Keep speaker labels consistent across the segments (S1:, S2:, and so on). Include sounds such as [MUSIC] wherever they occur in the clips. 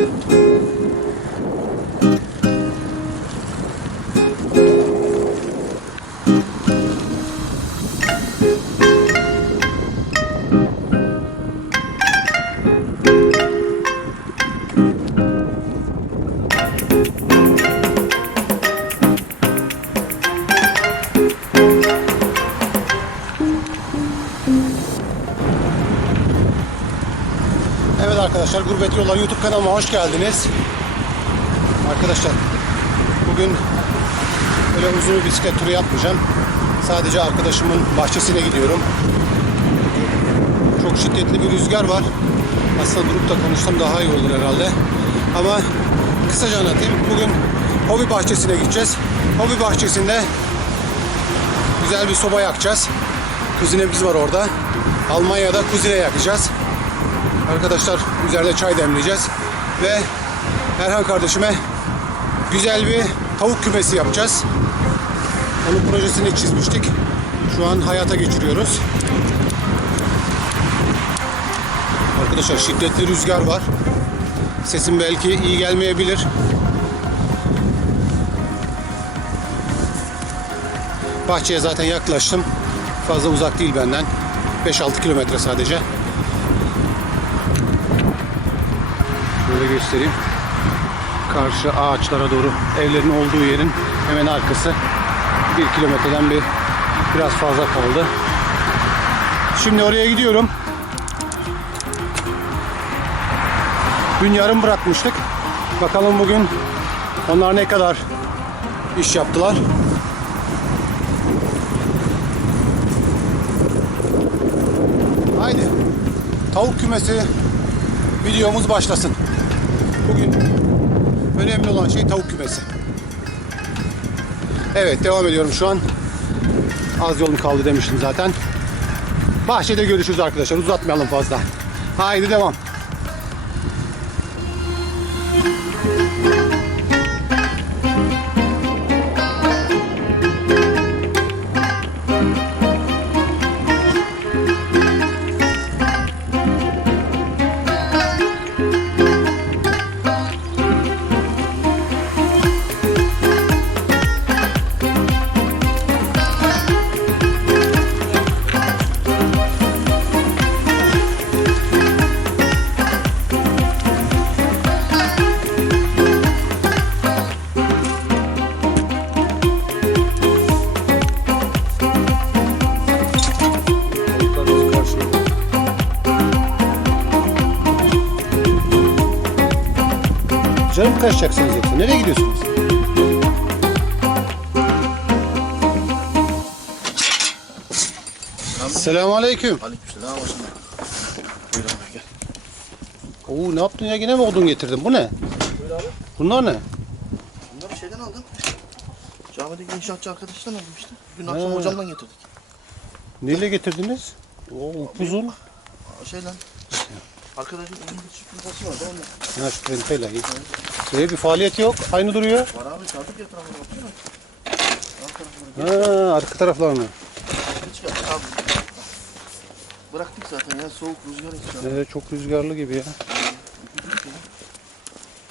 S1: Evet Kanalıma hoş geldiniz. Arkadaşlar bugün böyle uzun bir bisiklet turu yapmayacağım. Sadece arkadaşımın bahçesine gidiyorum. Çok şiddetli bir rüzgar var. Aslında durup da konuşsam daha iyi olur herhalde. Ama kısaca anlatayım. Bugün hobi bahçesine gideceğiz. Hobi bahçesinde güzel bir soba yakacağız. Kuzinemiz var orada. Almanya'da kuzine yakacağız. Arkadaşlar üzerinde çay demleyeceğiz. Ve Erhan kardeşime güzel bir tavuk kümesi yapacağız. Onun projesini çizmiştik. Şu an hayata geçiriyoruz. Arkadaşlar şiddetli rüzgar var. Sesim belki iyi gelmeyebilir. Bahçeye zaten yaklaştım. Fazla uzak değil benden. 5-6 kilometre sadece. Şöyle göstereyim. Karşı ağaçlara doğru evlerin olduğu yerin hemen arkası. Bir kilometreden bir biraz fazla kaldı. Şimdi oraya gidiyorum. Dün yarım bırakmıştık. Bakalım bugün onlar ne kadar iş yaptılar. Haydi. Tavuk kümesi videomuz başlasın. Bugün önemli olan şey tavuk kümesi. Evet devam ediyorum şu an. Az yolum kaldı demiştim zaten. Bahçede görüşürüz arkadaşlar. Uzatmayalım fazla. Haydi devam. Kaçacaksınız yoksa? Nereye gidiyorsunuz? Selamun Aleyküm.
S2: Aleykümselam geldin. Buyur abi gel.
S1: Oo ne yaptın ya yine mi odun getirdin? Bu ne?
S2: Buyur abi.
S1: Bunlar ne?
S2: Bunları şeyden aldım. Camideki inşaatçı arkadaştan aldım işte. Dün akşam hocamdan getirdik.
S1: Neyle getirdiniz? Oo uzun.
S2: Aa, Şeyden. Arkadaşın uzun bir çift yuvası vardı onunla.
S1: Ya şu prenteyle iyi. Böyle bir faaliyet yok. Aynı duruyor.
S2: Var abi çarpık etrafına baksana. Alt tarafına
S1: Ha, arka taraflarını.
S2: hiç geldi abi. Bıraktık zaten ya soğuk rüzgar esiyor.
S1: Evet, çok rüzgarlı gibi ya.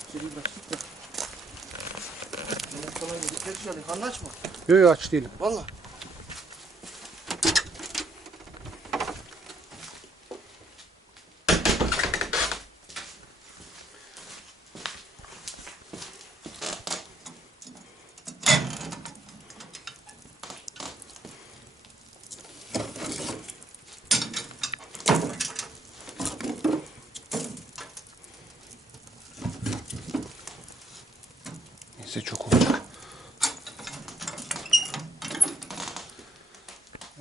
S2: İçeriği bıraktık da. Ondan sonra yedik. Geç geldin. Karnı aç mı?
S1: Yok yok aç değilim.
S2: Valla.
S1: Neyse çok olacak.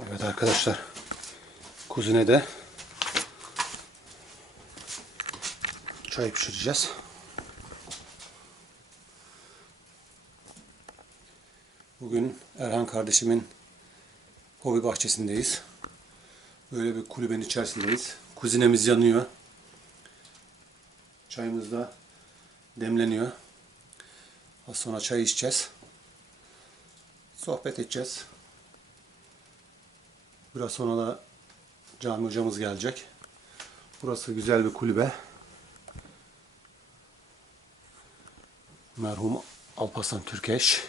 S1: Evet arkadaşlar. Kuzine de çay pişireceğiz. Bugün Erhan kardeşimin hobi bahçesindeyiz. Böyle bir kulübenin içerisindeyiz. Kuzinemiz yanıyor. Çayımız da demleniyor. Az sonra çay içeceğiz. Sohbet edeceğiz. Biraz sonra da cami hocamız gelecek. Burası güzel bir kulübe. Merhum Alparslan Türkeş.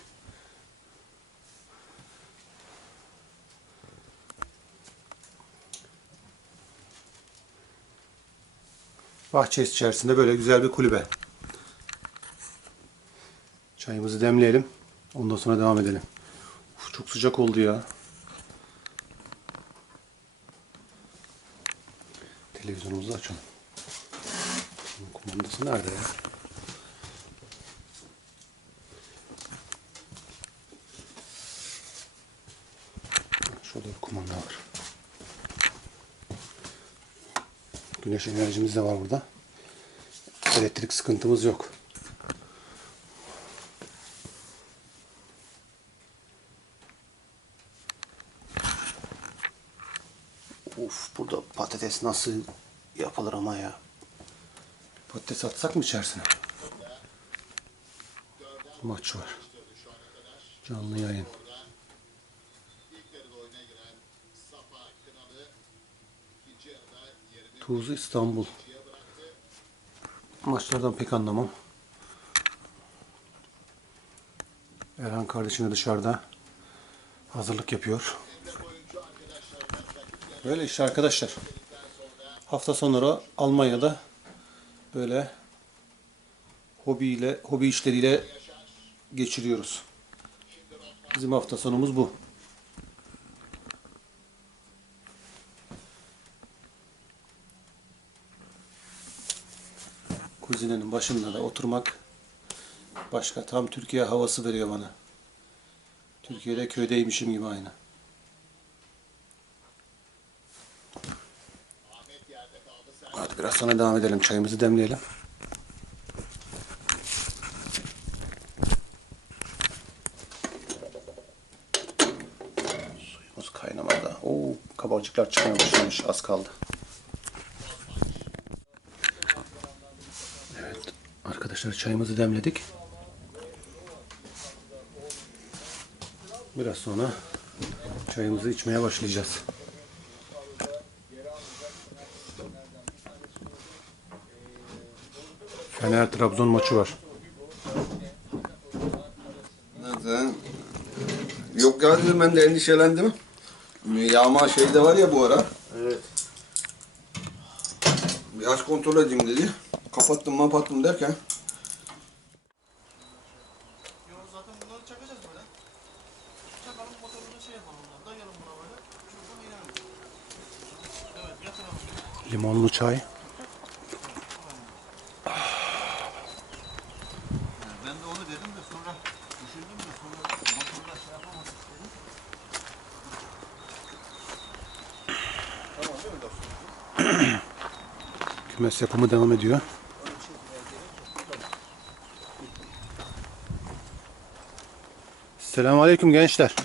S1: Bahçe içerisinde böyle güzel bir kulübe. Çayımızı demleyelim. Ondan sonra devam edelim. Uf, çok sıcak oldu ya. Televizyonumuzu açalım. Kumandası nerede ya? Şurada bir kumanda var. Güneş enerjimiz de var burada. Elektrik sıkıntımız yok. Uf burada patates nasıl yapılır ama ya. Patates atsak mı içerisine? Maç var. Canlı yayın. Tuzlu İstanbul. Maçlardan pek anlamam. Erhan kardeşine dışarıda hazırlık yapıyor. Böyle işte arkadaşlar. Hafta sonları Almanya'da böyle hobiyle, hobi işleriyle geçiriyoruz. Bizim hafta sonumuz bu. Kuzinenin başında da oturmak başka. Tam Türkiye havası veriyor bana. Türkiye'de köydeymişim gibi aynı. Hadi biraz sonra devam edelim. Çayımızı demleyelim. Suyumuz kaynamada. Oo, kabarcıklar çıkmaya başlamış. Az kaldı. Evet. Arkadaşlar çayımızı demledik. Biraz sonra çayımızı içmeye başlayacağız. Fener Trabzon maçı var.
S3: Neden? Yok ya dedim ben de endişelendim. Yağma şey de var ya bu ara.
S2: Evet.
S3: Bir aç kontrol edeyim dedi. Kapattım kapattım derken.
S2: zaten bunları çakacağız böyle. Çakalım motorunu şey yapalım bunlar. Dayayalım buna böyle. Şuradan inelim. Evet yatıralım.
S1: Limonlu çay.
S2: Ben de onu dedim de sonra düşündüm de sonra motorla şey yapamadık dedim. Tamam değil mi dostum?
S1: Kümes yapımı devam ediyor. Selamünaleyküm gençler.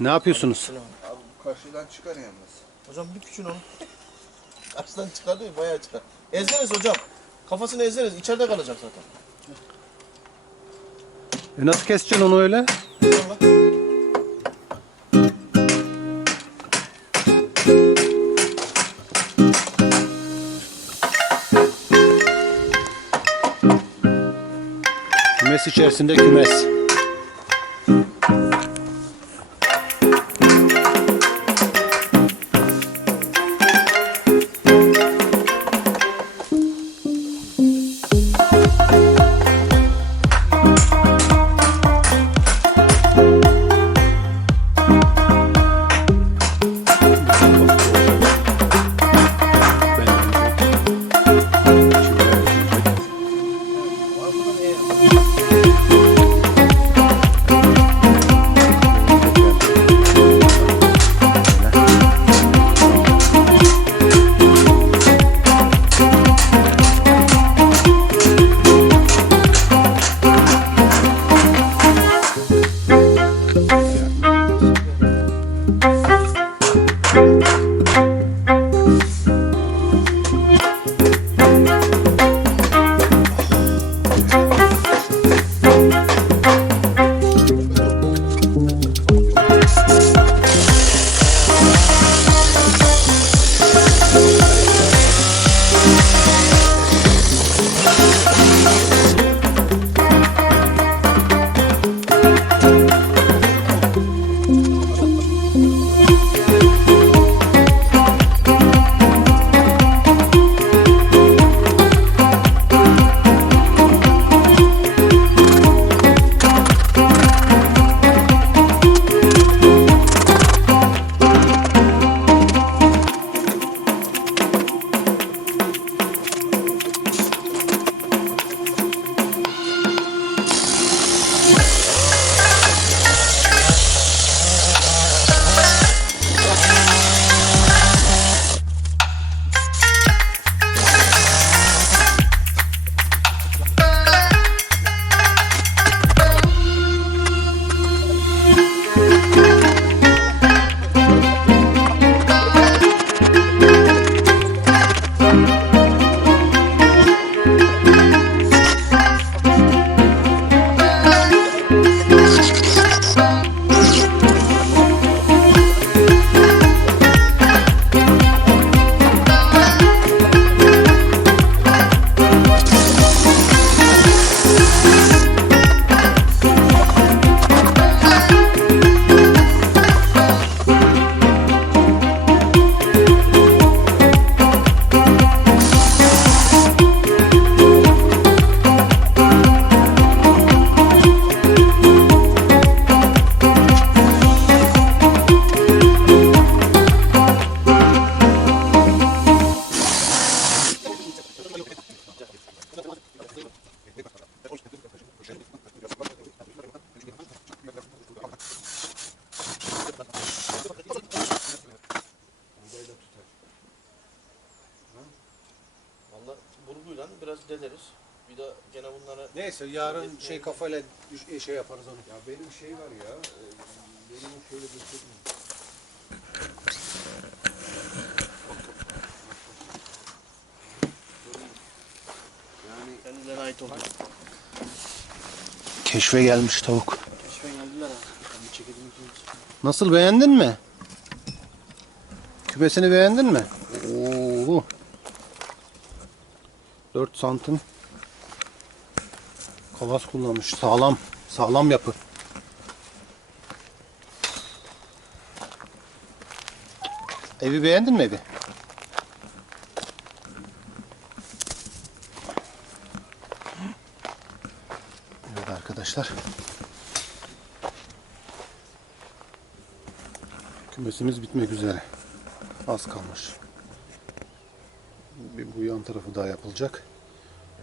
S1: Ne yapıyorsunuz?
S3: Abi karşıdan çıkar yalnız.
S2: Hocam bir küçün onu. [LAUGHS] Karşıdan çıkar değil bayağı çıkar. Ezeriz hocam. Kafasını ezeriz. içeride kalacak zaten.
S1: E nasıl keseceksin onu öyle?
S2: Vallahi.
S1: İçerisinde kümes.
S2: Gene bunları
S1: Neyse yarın şey kafayla şey yaparız onu.
S3: Ya benim şey var ya. e, Benim şöyle bir şey Yani
S2: kendilerine ait oldu.
S1: Keşfe gelmiş tavuk.
S2: Keşfe geldiler ha. Ben bir çekelim.
S1: Nasıl beğendin mi? Küpesini beğendin mi? Oo. 4 santim. Kovas kullanmış. Sağlam. Sağlam yapı. Evi beğendin mi evi? Evet arkadaşlar. Kümesimiz bitmek üzere. Az kalmış. Bir bu yan tarafı daha yapılacak.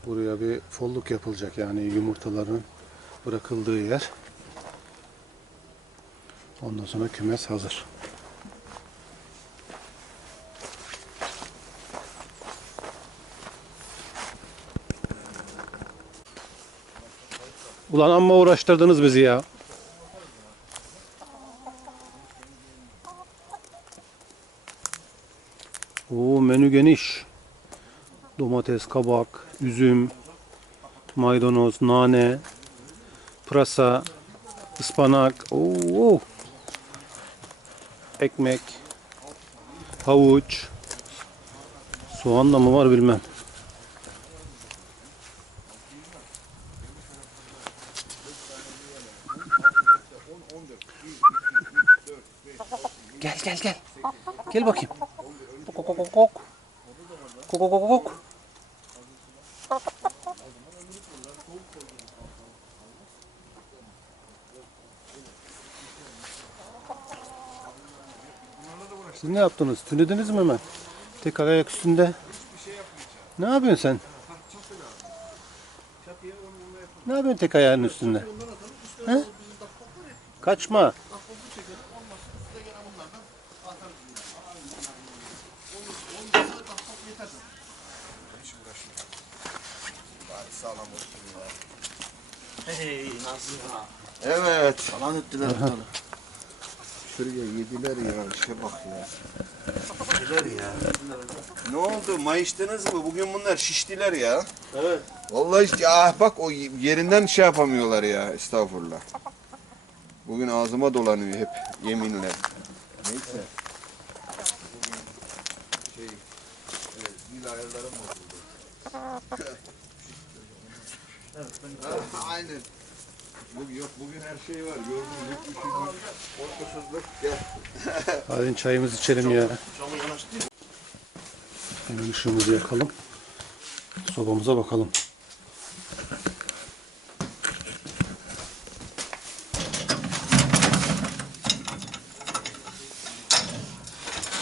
S1: Buraya bir folluk yapılacak. Yani yumurtaların bırakıldığı yer. Ondan sonra kümes hazır. Ulan amma uğraştırdınız bizi ya. Oo menü geniş. Domates, kabak, üzüm, maydanoz, nane, pırasa, ıspanak, oo. Ekmek, havuç, soğan da mı var bilmem. Gel gel gel. Gel bakayım. Kok kok kok kok. Kok kok kok kok. Siz ne yaptınız? Tünediniz mi hemen? Tek ayak üstünde. Ne yapıyorsun sen? Ne yapıyorsun tek ayağın üstünde? He? Kaçma.
S2: Hey nasıl?
S3: Evet.
S2: Falan ettiler.
S3: Şuraya yediler ya. İşe bak ya.
S2: Ettiler ya.
S3: Ne oldu? Mayıştınız mı? Bugün bunlar şiştiler ya.
S2: Evet.
S3: Vallahi işte ah bak o yerinden şey yapamıyorlar ya. Estağfurullah. Bugün ağzıma dolanıyor hep yeminle. Neyse. Şey, evet, dil ayarlarım bozuldu. Ah, Aynen. Bugün yok bugün her şey var. Yorgunluk, üşüdük, korkusuzluk. Gel. [LAUGHS]
S1: Hadi çayımızı içelim ya. Hemen ışığımızı yakalım. Sobamıza bakalım.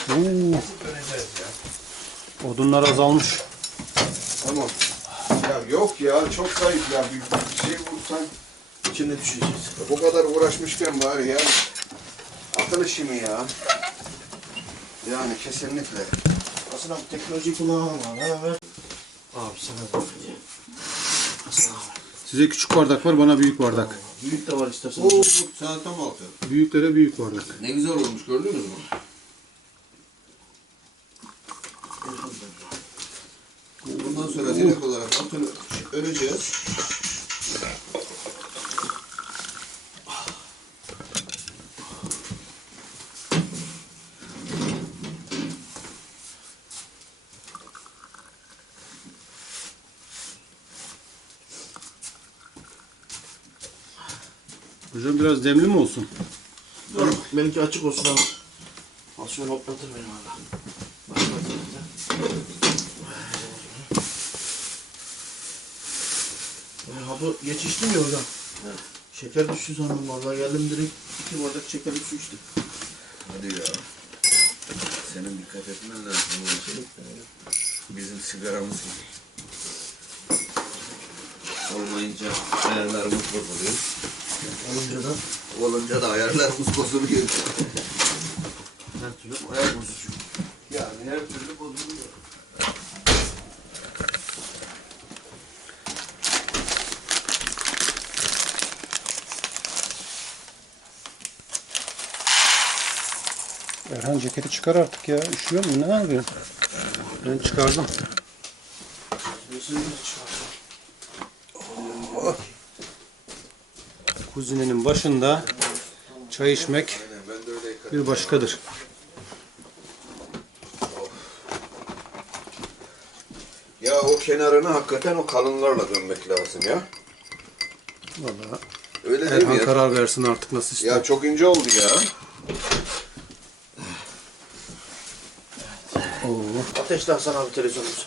S1: Oo. Odunlar azalmış.
S3: Tamam. Ya yok ya çok zayıf ya. Bir şey vursan
S2: İçine düşeceğiz.
S3: bu kadar uğraşmışken bari ya. Akıl işi mi ya? Yani kesinlikle.
S2: Aslında bu teknolojiyi kullanalım abi. Abi sana da. Abi.
S1: Size küçük bardak var, bana büyük bardak.
S2: Büyük de var istersen.
S3: Oo, saat tam altı.
S1: Büyüklere büyük bardak.
S3: Ne güzel olmuş gördünüz mü? Bundan sonra direkt olarak altını
S1: Hocam biraz demli mi olsun?
S2: Dur. Benimki açık olsun abi. Al şöyle hoplatır beni abi. Bak bak. Ben hapı geçiştim ya hocam. Şeker düştü sandım vallahi geldim direkt iki bardak şekerli su içtim.
S3: Hadi ya. Senin dikkat etmen lazım. Bizim sigaramız gibi. Olmayınca ayarlarımız bozuluyor.
S2: Olunca da?
S3: Olunca da ayarlar uskosunu görür.
S2: her türlü ayar bozucu.
S3: Yani her türlü bozuluyor.
S1: Erhan ceketi çıkar artık ya. Üşüyor mu? Ne yapıyor? Ben çıkardım. Gözünü çıkar. Kuzinenin başında çay içmek bir başkadır.
S3: Ya o kenarını hakikaten o kalınlarla dönmek lazım ya.
S1: Vallahi
S3: Öyle değil mi
S1: Erhan
S3: ya?
S1: karar versin artık nasıl ister.
S3: Ya çok ince oldu ya.
S1: Oo.
S2: Ateşle Hasan abi televizyonumuzu.